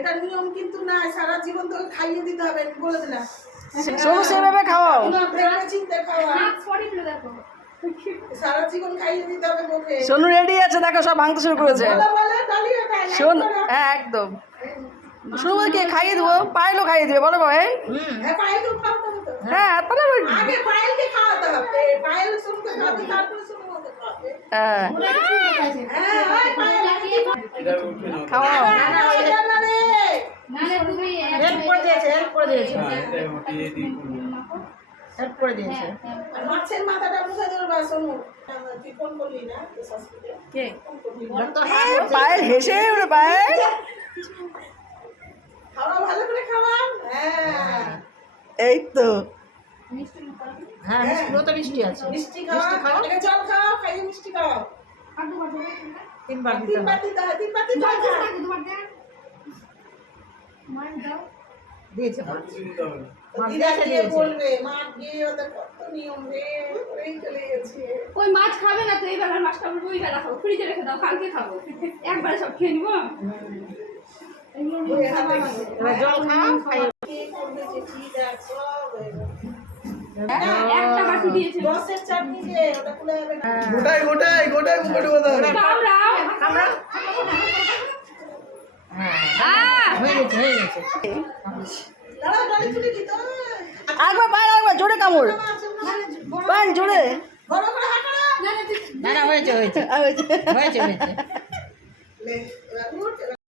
এটা নিয়ম কিন্তু না, সারা জীবন তোকে খাইয়ে দিতে হবে, বলে দিলাম। সোনু সেভাবে খাওয়াও, ভেবে চিন্তে খাওয়া, সারা জীবন খাইয়ে দিতে হবে তোকে। সোনু রেডি আছে, দেখো সব ভাঙতে শুরু করেছে। শোন, হ্যাঁ একদম শুরু কে খাইয়ে দেবো, পায়েলও খাইয়ে দেবে, বলো ভাই। হ্যাঁ তাহলে আগে পায়েলকে খাওয়াতে হবে, পায়েল শুনতে খাবে, তারপরে শুনতে খাবে। হ্যাঁ খাওয়াও। মাছের মাথাটা মুখে ধরবা, শোনো তুই ফোন করলি না কে পায়েল হেসে উঠে, পায়েল খাওয়া ভালো করে খাওয়া। হ্যাঁ এই তো হ্যাঁ মিষ্টি আছে, মিষ্টি খাওয়া, জল খাও, খাইয়ে মিষ্টি খাও। 3 বার 3 বাটি দাও, 3 বাটি জল খাও। দিয়েছে দিদাকে দিয়ে বলবে, মা গিয়ে ওদের কত নিয়ম রে, করেই চলে গেছে। ওই মাছ খাবে না তো, এই বেলার মাছটা আমরা ওই বেলা খাবো, ফ্রিজে রেখে দাও, কালকে খাবো, একবারে সব খেয়ে নিবো। এবার জল খাও, খাই কে করবে যে ঠিক আছে সব একটা বাটি দিয়েছে। দশের চাটনি যে ওটা খুলে যাবে না। গোটাই গোটাই গোটাই মুখে ঢুকে দাও। আমরা হয়ে গেছে দাঁড়াও, ডালি তুলে দিত। একবার পায়েল, একবার জোরে কামড়, পায়েল জোরে। বড় করে হাঁটো। না হয়েছে হয়েছে। হয়েছে লে, এবার উঠ।